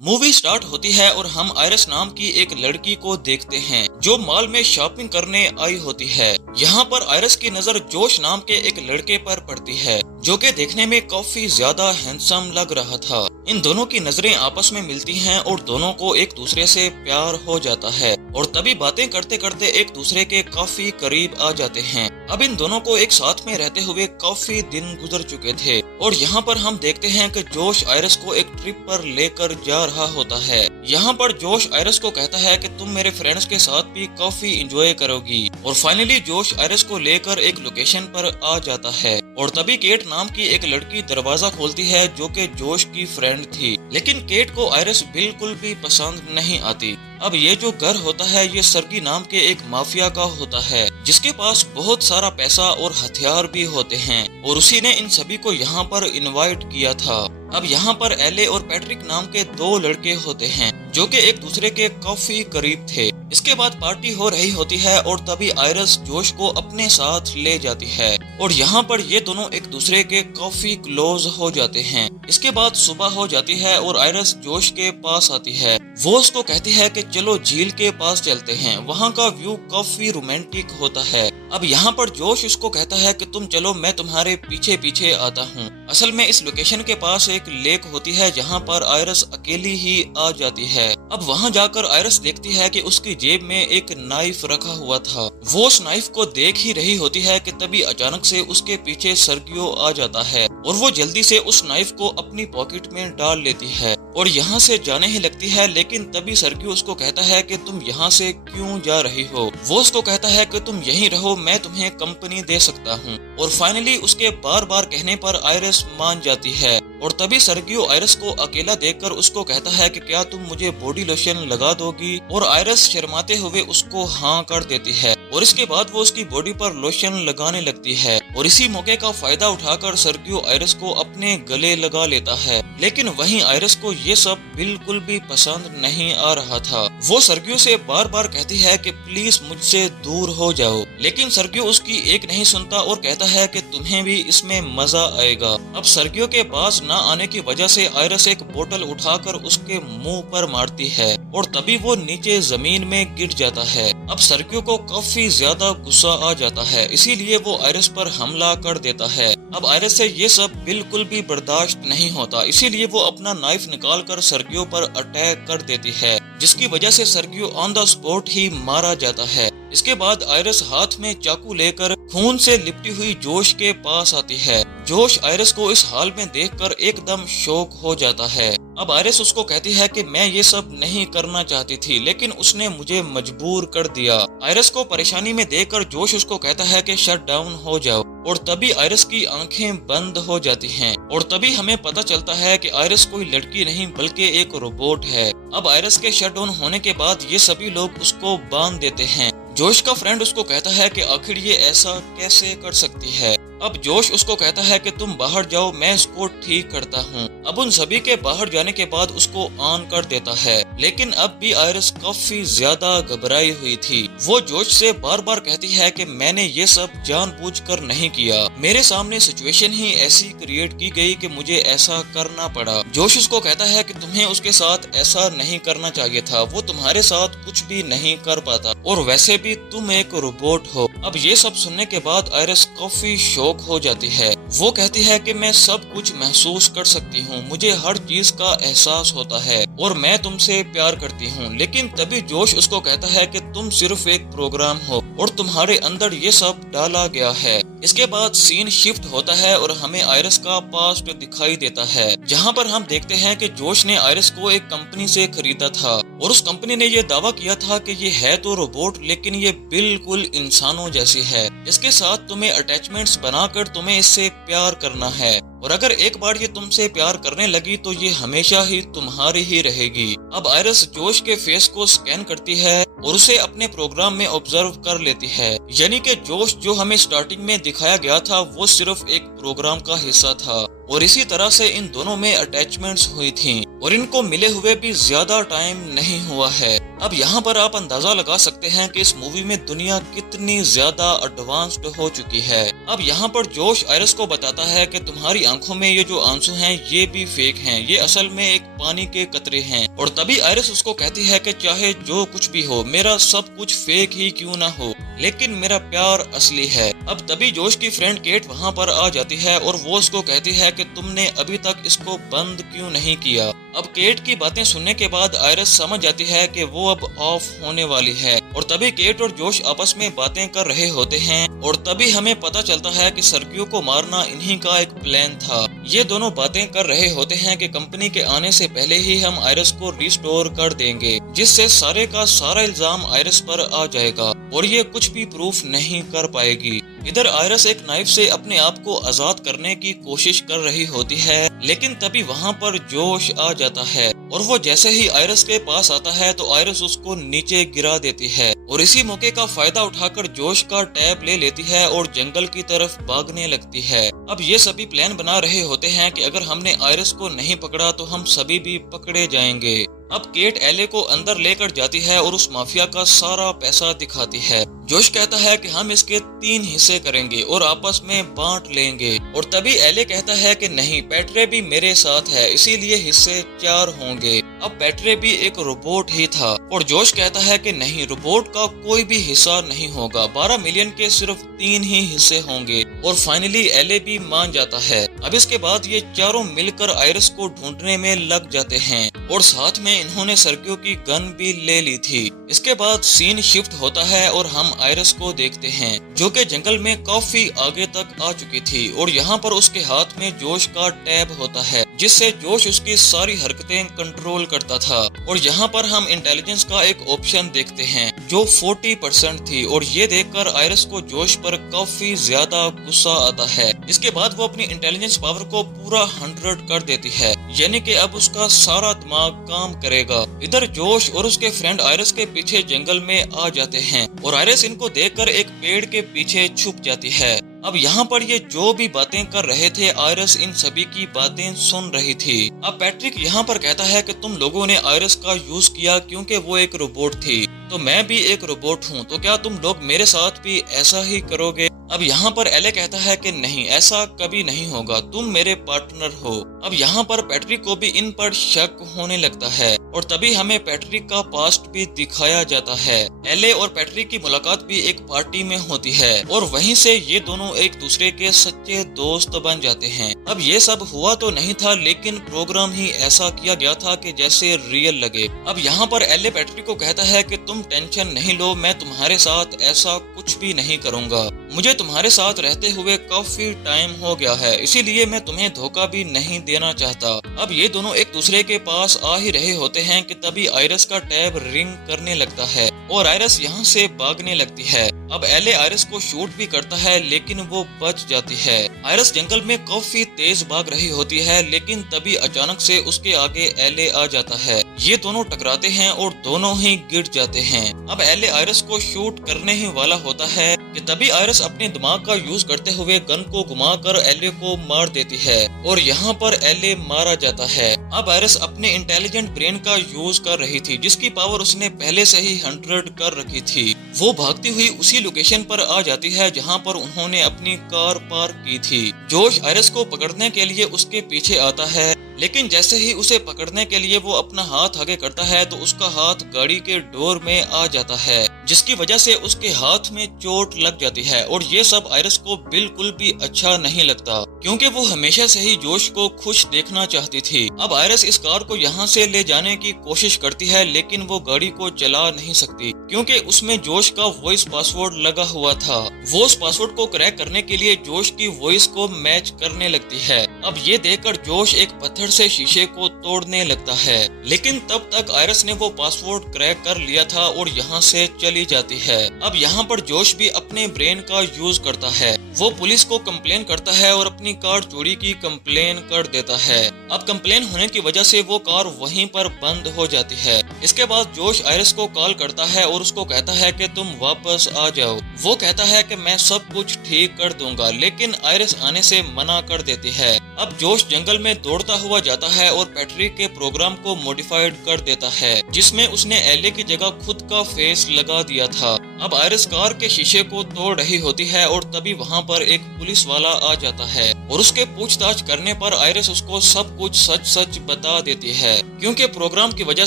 Movie start होती है और हम आयरस नाम की एक लड़की को देखते हैं जो मॉल में शॉपिंग करने आई होती है। यहाँ पर आयरस की नजर जोश नाम के एक लड़के पर पड़ती है जो कि देखने में काफी ज्यादा हैंडसम लग रहा था। इन दोनों की नजरें आपस में मिलती हैं और दोनों को एक दूसरे से प्यार हो जाता है और तभी बातें करते करते एक दूसरे के काफी करीब आ जाते हैं। अब इन दोनों को एक साथ में रहते हुए काफी दिन गुजर चुके थे और यहाँ पर हम देखते हैं कि जोश आयरस को एक ट्रिप पर लेकर जा रहा होता है। यहाँ पर जोश आयरस को कहता है कि तुम मेरे फ्रेंड्स के साथ भी काफी एंजॉय करोगी और फाइनली जोश आयरस को लेकर एक लोकेशन पर आ जाता है और तभी केट नाम की एक लड़की दरवाजा खोलती है जो कि जोश की फ्रेंड थी। लेकिन केट को आयरस बिल्कुल भी पसंद नहीं आती। अब ये जो घर होता है ये सर्गी नाम के एक माफिया का होता है जिसके पास बहुत सारा पैसा और हथियार भी होते हैं और उसी ने इन सभी को यहाँ पर इनवाइट किया था। अब यहाँ पर एले और पैट्रिक नाम के दो लड़के होते हैं जो कि एक दूसरे के काफी करीब थे। इसके बाद पार्टी हो रही होती है और तभी आयरस जोश को अपने साथ ले जाती है और यहाँ पर ये दोनों एक दूसरे के काफी क्लोज हो जाते हैं। इसके बाद सुबह हो जाती है और आयरस जोश के पास आती है। वो उसको कहती है कि चलो झील के पास चलते हैं, वहाँ का व्यू काफी रोमांटिक होता है। अब यहाँ पर जोश उसको कहता है कि तुम चलो, मैं तुम्हारे पीछे पीछे आता हूँ। असल में इस लोकेशन के पास एक लेक होती है जहाँ पर आयरस अकेली ही आ जाती है। अब वहाँ जाकर आयरस देखती है कि उसकी जेब में एक नाइफ रखा हुआ था। वो उस नाइफ को देख ही रही होती है कि तभी अचानक से उसके पीछे सर्गियो आ जाता है और वो जल्दी से उस नाइफ को अपनी पॉकेट में डाल लेती है और यहाँ से जाने ही लगती है। लेकिन तभी सर्गियो उसको कहता है कि तुम यहाँ से क्यों जा रही हो। वो उसको कहता है कि तुम यहीं रहो, मैं तुम्हें कंपनी दे सकता हूँ। और फाइनली उसके बार बार कहने पर आयरस मान जाती है और तभी सर्गियो आयरस को अकेला देखकर उसको कहता है कि क्या तुम मुझे बॉडी लोशन लगा दोगी। और आयरस शर्माते हुए उसको हाँ कर देती है और इसके बाद वो उसकी बॉडी पर लोशन लगाने लगती है और इसी मौके का फायदा उठाकर सर्गियो आयरस को अपने गले लगा लेता है। लेकिन वहीं आयरस को ये सब बिल्कुल भी पसंद नहीं आ रहा था। वो सर्गियो से बार बार कहती है कि प्लीज मुझसे दूर हो जाओ, लेकिन सर्गियो उसकी एक नहीं सुनता और कहता है कि तुम्हें भी इसमें मजा आएगा। अब सर्गियो के पास न आने की वजह से आयरस एक बोतल उठाकर उसके मुंह पर मारती है और तभी वो नीचे जमीन में गिर जाता है। अब सर्गियो को काफी ज्यादा गुस्सा आ जाता है, इसीलिए वो आयरस पर हमला कर देता है। अब आयरस से ये सब बिल्कुल भी बर्दाश्त नहीं होता, इसीलिए वो अपना नाइफ निकालकर सर्गियो पर अटैक कर देती है जिसकी वजह से सर्गियो ऑन द स्पॉट ही मारा जाता है। इसके बाद आयरस हाथ में चाकू लेकर खून से लिपटी हुई जोश के पास आती है। जोश आयरस को इस हाल में देखकर एकदम शॉक हो जाता है। अब आयरस उसको कहती है कि मैं ये सब नहीं करना चाहती थी लेकिन उसने मुझे मजबूर कर दिया। आयरस को परेशानी में देखकर जोश उसको कहता है कि शट डाउन हो जाओ और तभी आयरस की आंखें बंद हो जाती हैं और तभी हमें पता चलता है कि आयरस कोई लड़की नहीं बल्कि एक रोबोट है। अब आयरस के शट डाउन होने के बाद ये सभी लोग उसको बांध देते हैं। जोश का फ्रेंड उसको कहता है कि आखिर ये ऐसा कैसे कर सकती है। अब जोश उसको कहता है कि तुम बाहर जाओ, मैं इसको ठीक करता हूँ। अब उन सभी के बाहर जाने के बाद उसको ऑन कर देता है, लेकिन अब भी आयरस काफी ज्यादा घबराई हुई थी। वो जोश से बार बार कहती है कि मैंने ये सब जानबूझकर नहीं किया, मेरे सामने सिचुएशन ही ऐसी क्रिएट की गई कि मुझे ऐसा करना पड़ा। जोश उसको कहता है कि तुम्हें उसके साथ ऐसा नहीं करना चाहिए था, वो तुम्हारे साथ कुछ भी नहीं कर पाता और वैसे भी तुम एक रोबोट हो। अब ये सब सुनने के बाद आयरस काफी शॉक हो जाती है। वो कहती है कि मैं सब कुछ महसूस कर सकती हूँ, मुझे हर चीज का एहसास होता है और मैं तुमसे प्यार करती हूँ। लेकिन तभी जोश उसको कहता है कि तुम सिर्फ एक प्रोग्राम हो और तुम्हारे अंदर ये सब डाला गया है। इसके बाद सीन शिफ्ट होता है और हमें आयरस का पास्ट दिखाई देता है जहाँ पर हम देखते हैं कि जोश ने आयरस को एक कंपनी से खरीदा था और उस कंपनी ने ये दावा किया था कि ये है तो रोबोट लेकिन ये बिल्कुल इंसानों जैसी है, इसके साथ तुम्हें अटैचमेंट्स बनाकर तुम्हें इससे प्यार करना है और अगर एक बार ये तुमसे प्यार करने लगी तो ये हमेशा ही तुम्हारी ही रहेगी। अब आयरस जोश के फेस को स्कैन करती है और उसे अपने प्रोग्राम में ऑब्जर्व कर लेती है, यानी कि जोश जो हमें स्टार्टिंग में दिखाया गया था वो सिर्फ एक प्रोग्राम का हिस्सा था और इसी तरह से इन दोनों में अटैचमेंट्स हुई थी और इनको मिले हुए भी ज्यादा टाइम नहीं हुआ है। अब यहाँ पर आप अंदाजा लगा सकते हैं कि इस मूवी में दुनिया कितनी ज्यादा एडवांस्ड हो चुकी है। अब यहाँ पर जोश आयरस को बताता है कि तुम्हारी आंखों में ये जो आंसू हैं ये भी फेक हैं, ये असल में एक पानी के कतरे हैं। और तभी आयरस उसको कहती है कि चाहे जो कुछ भी हो, मेरा सब कुछ फेक ही क्यों ना हो, लेकिन मेरा प्यार असली है। अब तभी जोश की फ्रेंड केट वहाँ पर आ जाती है और वो उसको कहती है कि तुमने अभी तक इसको बंद क्यों नहीं किया। अब केट की बातें सुनने के बाद आयरस समझ जाती है कि वो अब ऑफ होने वाली है। और तभी केट और जोश आपस में बातें कर रहे होते हैं और तभी हमें पता चलता है कि सर्गियो को मारना इन्हीं का एक प्लान था। ये दोनों बातें कर रहे होते हैं कि कंपनी के आने से पहले ही हम आयरस को रिस्टोर कर देंगे, जिससे सारे का सारा इल्जाम आयरस पर आ जाएगा और ये कुछ भी प्रूफ नहीं कर पाएगी। इधर आयरस एक नाइफ से अपने आप को आजाद करने की कोशिश कर रही होती है, लेकिन तभी वहाँ पर जोश आ जाता है और वो जैसे ही आयरस के पास आता है तो आयरस उसको नीचे गिरा देती है और इसी मौके का फायदा उठाकर जोश का टैब ले लेती है और जंगल की तरफ भागने लगती है। अब ये सभी प्लान बना रहे होते हैं कि अगर हमने आयरस को नहीं पकड़ा तो हम सभी भी पकड़े जाएंगे। अब केट एले को अंदर लेकर जाती है और उस माफिया का सारा पैसा दिखाती है। जोश कहता है कि हम इसके 3 हिस्से करेंगे और आपस में बांट लेंगे। और तभी एले कहता है कि नहीं, पेट्रे भी मेरे साथ है, इसीलिए हिस्से 4 होंगे। अब पेट्रे भी एक रोबोट ही था और जोश कहता है कि नहीं, रोबोट का कोई भी हिस्सा नहीं होगा, 12 मिलियन के सिर्फ 3 ही हिस्से होंगे। और फाइनली एले भी मान जाता है। अब इसके बाद ये चारों मिलकर आयरस को ढूंढने में लग जाते हैं और साथ में इन्होंने सर्गियो की गन भी ले ली थी। इसके बाद सीन शिफ्ट होता है और हम आयरस को देखते हैं जो कि जंगल में काफी आगे तक आ चुकी थी और यहाँ पर उसके हाथ में जोश का टैब होता है, जिससे जोश उसकी सारी हरकतें कंट्रोल करता था। और यहाँ पर हम इंटेलिजेंस का एक ऑप्शन देखते हैं जो 40% थी और ये देखकर आयरस को जोश पर काफी ज्यादा गुस्सा आता है। इसके बाद वो अपनी इंटेलिजेंस पावर को पूरा 100 कर देती है, यानी कि अब उसका सारा दिमाग काम करेगा। इधर जोश और उसके फ्रेंड आयरस के पीछे जंगल में आ जाते हैं और आयरस इनको देखकर एक पेड़ के पीछे छुप जाती है। अब यहाँ पर ये जो भी बातें कर रहे थे, आयरस इन सभी की बातें सुन रही थी। अब पैट्रिक यहाँ पर कहता है कि तुम लोगों ने आयरस का यूज किया क्योंकि वो एक रोबोट थी, तो मैं भी एक रोबोट हूँ, तो क्या तुम लोग मेरे साथ भी ऐसा ही करोगे? अब यहाँ पर एले कहता है कि नहीं, ऐसा कभी नहीं होगा, तुम मेरे पार्टनर हो। अब यहाँ पर पैट्रिक को भी इन पर शक होने लगता है और तभी हमें पैट्रिक का पास्ट भी दिखाया जाता है। एले और पैट्रिक की मुलाकात भी एक पार्टी में होती है और वहीं से ये दोनों एक दूसरे के सच्चे दोस्त बन जाते हैं। अब ये सब हुआ तो नहीं था, लेकिन प्रोग्राम ही ऐसा किया गया था कि jैसे रियल लगे। अब यहाँ पर एले पैट्रिक को कहता है कि तुम टेंशन नहीं लो, मैं तुम्हारे साथ ऐसा कुछ भी नहीं करूँगा, मुझे तुम्हारे साथ रहते हुए काफी टाइम हो गया है, इसीलिए मैं तुम्हें धोखा भी नहीं देना चाहता। अब ये दोनों एक दूसरे के पास आ ही रहे होते हैं कि तभी आयरस का टैब रिंग करने लगता है और आयरस यहाँ से भागने लगती है। अब एले आयरस को शूट भी करता है, लेकिन वो बच जाती है। आयरस जंगल में काफी तेज भाग रही होती है, लेकिन तभी अचानक से उसके आगे एले आ जाता है। ये दोनों टकराते हैं और दोनों ही गिर जाते हैं। अब एले आयरस को शूट करने ही वाला होता है कि तभी आयरस अपने दिमाग का यूज करते हुए गन को घुमाकर एले को मार देती है और यहाँ पर एले मारा जाता है। अब आयरस अपने इंटेलिजेंट ब्रेन का यूज कर रही थी, जिसकी पावर उसने पहले से ही 100 कर रखी थी। वो भागती हुई उसी लोकेशन पर आ जाती है जहाँ पर उन्होंने अपनी कार पार्क की थी। जोश आयरस को पकड़ने के लिए उसके पीछे आता है, लेकिन जैसे ही उसे पकड़ने के लिए वो अपना हाथ आगे करता है तो उसका हाथ गाड़ी के डोर में आ जाता है, जिसकी वजह से उसके हाथ में चोट लग जाती है। और ये सब आयरस को बिल्कुल भी अच्छा नहीं लगता, क्योंकि वो हमेशा से ही जोश को खुश देखना चाहती थी। अब आयरस इस कार को यहाँ से ले जाने की कोशिश करती है, लेकिन वो गाड़ी को चला नहीं सकती क्योंकि उसमें जोश का वॉइस पासवर्ड लगा हुआ था। वो उस पासवर्ड को क्रैक करने के लिए जोश की वॉइस को मैच करने लगती है। अब ये देखकर जोश एक पत्थर से शीशे को तोड़ने लगता है, लेकिन तब तक आयरस ने वो पासवर्ड क्रैक कर लिया था और यहाँ से चली जाती है। अब यहाँ पर जोश भी अपने ब्रेन का यूज करता है वो पुलिस को कंप्लेन करता है और अपनी कार चोरी की कंप्लेन कर देता है। अब कंप्लेन होने की वजह से वो कार वहीं पर बंद हो जाती है। इसके बाद जोश आयरस को कॉल करता है और उसको कहता है कि तुम वापस आ जाओ। वो कहता है कि मैं सब कुछ ठीक कर दूंगा, लेकिन आयरस आने से मना कर देती है। अब जोश जंगल में दौड़ता हुआ जाता है और पैट्रिक के प्रोग्राम को मॉडिफाइड कर देता है, जिसमें उसने एले की जगह खुद का फेस लगा दिया था। अब आयरस कार के शीशे को तोड़ रही होती है और तभी वहाँ पर एक पुलिस वाला आ जाता है और उसके पूछताछ करने पर आयरस उसको सब कुछ सच सच बता देती है, क्योंकि प्रोग्राम की वजह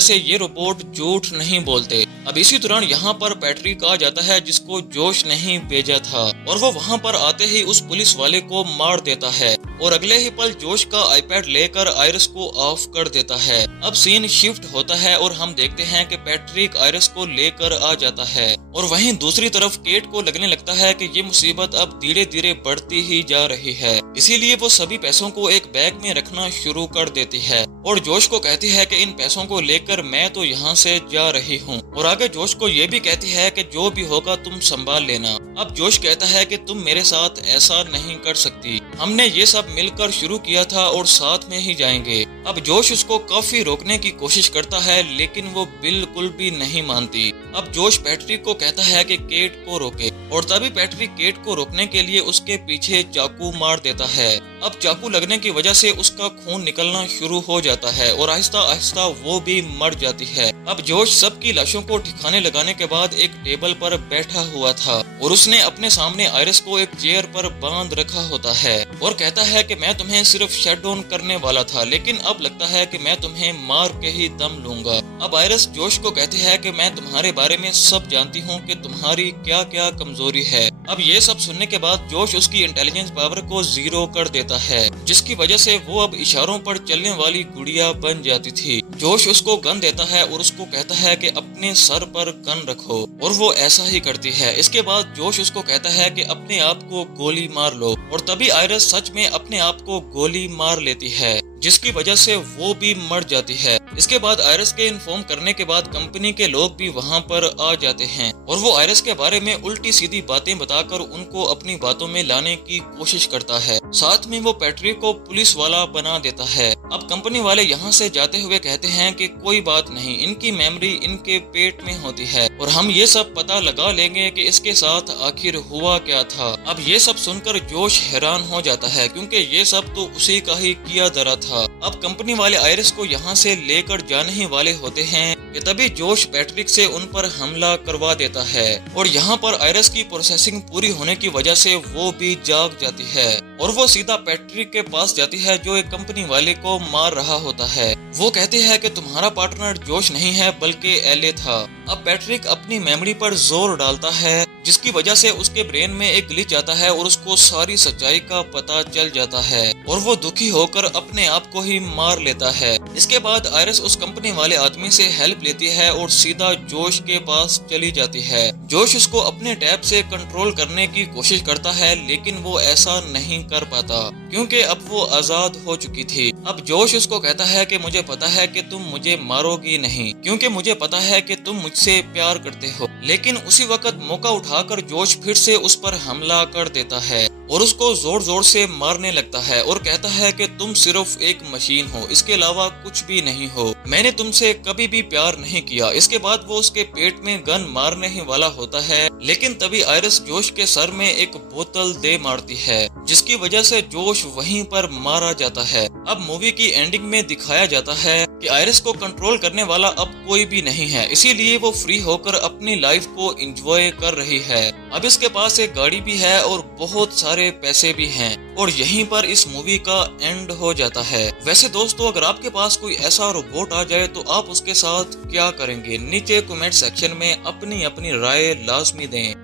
से ये रोबोट झूठ नहीं बोलते। अब इसी दौरान यहाँ पर पैट्रिक आ जाता है, जिसको जोश नहीं भेजा था, और वो वहाँ पर आते ही उस पुलिस वाले को मार देता है और अगले ही पल जोश का आईपैड लेकर आयरस को ऑफ कर देता है। अब सीन शिफ्ट होता है और हम देखते हैं कि पैट्रिक आयरस को लेकर आ जाता है और वहीं दूसरी तरफ केट को लगने लगता है कि ये मुसीबत अब धीरे धीरे बढ़ती ही जा रही है। इसीलिए वो सभी पैसों को एक बैग में रखना शुरू कर देती है और जोश को कहती है कि इन पैसों को लेकर मैं तो यहाँ से जा रही हूँ, और आगे जोश को ये भी कहती है कि जो भी होगा तुम संभाल लेना। अब जोश कहता है कि तुम मेरे साथ ऐसा नहीं कर सकती, हमने ये सब मिलकर शुरू किया था और साथ में ही जाएंगे। अब जोश उसको काफी रोकने की कोशिश करता है, लेकिन वो बिल्कुल भी नहीं मानती। अब जोश पैट्रिक को कहता है कि केट को रोके, और तभी पैट्रिक केट को रोकने के लिए उसके पीछे चाकू मार देता है। अब चाकू लगने की वजह से उसका खून निकलना शुरू हो जाता है और आहिस्ता आहिस्ता वो भी मर जाती है। अब जोश सबकी लाशों को ठिकाने लगाने के बाद एक टेबल पर बैठा हुआ था और उसने अपने सामने आयरस को एक चेयर पर बांध रखा होता है और कहता है कि मैं तुम्हें सिर्फ शट डाउन करने वाला था, लेकिन अब लगता है कि मैं तुम्हें मार के ही दम लूंगा। अब आयरस जोश को कहती है कि मैं तुम्हारे बारे में सब जानती हूँ कि तुम्हारी क्या क्या कमजोरी है। अब ये सब सुनने के बाद जोश उसकी इंटेलिजेंस पावर को 0 कर देता है, जिसकी वजह से वो अब इशारों पर चलने वाली गुड़िया बन जाती थी। जोश उसको गन देता है और उसको कहता है कि अपने सर पर गन रखो, और वो ऐसा ही करती है। इसके बाद जोश उसको कहता है कि अपने आप को गोली मार लो, और तभी आयरस सच में अपने आप को गोली मार लेती है, जिसकी वजह से वो भी मर जाती है। इसके बाद आयरस के इन्फॉर्म करने के बाद कंपनी के लोग भी वहाँ पर आ जाते हैं और वो आयरस के बारे में उल्टी सीधी बातें बताकर उनको अपनी बातों में लाने की कोशिश करता है। साथ में वो पैट्रिक को पुलिस वाला बना देता है। अब कंपनी वाले यहाँ से जाते हुए कहते हैं कि कोई बात नहीं, इनकी मेमोरी इनके पेट में होती है और हम ये सब पता लगा लेंगे कि इसके साथ आखिर हुआ क्या था। अब ये सब सुनकर जोश हैरान हो जाता है, क्योंकि ये सब तो उसी का ही किया धरा था। अब कंपनी वाले आयरस को यहाँ से लेकर जाने ही वाले होते हैं कि तभी जोश पैट्रिक से उन पर हमला करवा देता है और यहाँ पर आयरस की प्रोसेसिंग पूरी होने की वजह से वो भी जाग जाती है और वो सीधा पैट्रिक के पास जाती है जो एक कंपनी वाले को मार रहा होता है। वो कहती है कि तुम्हारा पार्टनर जोश नहीं है बल्कि एले था। अब पैट्रिक अपनी मेमोरी पर जोर डालता है, जिसकी वजह से उसके ब्रेन में एक ग्लिच आता है और उसको सारी सच्चाई का पता चल जाता है और वो दुखी होकर अपने आप को ही मार लेता है। इसके बाद आयरस उस कंपनी वाले आदमी से हेल्प लेती है और सीधा जोश के पास चली जाती है। जोश उसको अपने टैब से कंट्रोल करने की कोशिश करता है, लेकिन वो ऐसा नहीं कर पाता क्योंकि अब वो आजाद हो चुकी थी। अब जोश उसको कहता है कि मुझे पता है कि तुम मुझे मारोगी नहीं, क्योंकि मुझे पता है कि तुम मुझसे प्यार करते हो। लेकिन उसी वक्त मौका उठाकर जोश फिर से उस पर हमला कर देता है और उसको जोर जोर से मारने लगता है और कहता है कि तुम सिर्फ एक मशीन हो, इसके अलावा कुछ भी नहीं हो, मैंने तुमसे कभी भी प्यार नहीं किया। इसके बाद वो उसके पेट में गन मारने ही वाला होता है, लेकिन तभी आयरस जोश के सर में एक बोतल दे मारती है, जिसकी वजह से जोश वहीं पर मारा जाता है। अब मूवी की एंडिंग में दिखाया जाता है कि आयरस को कंट्रोल करने वाला अब कोई भी नहीं है, इसीलिए वो फ्री होकर अपनी लाइफ को एंजॉय कर रही है। अब इसके पास एक गाड़ी भी है और बहुत सारे पैसे भी हैं और यहीं पर इस मूवी का एंड हो जाता है। वैसे दोस्तों, अगर आपके पास कोई ऐसा रोबोट आ जाए तो आप उसके साथ क्या करेंगे? नीचे कमेंट सेक्शन में अपनी अपनी राय लाजमी दें।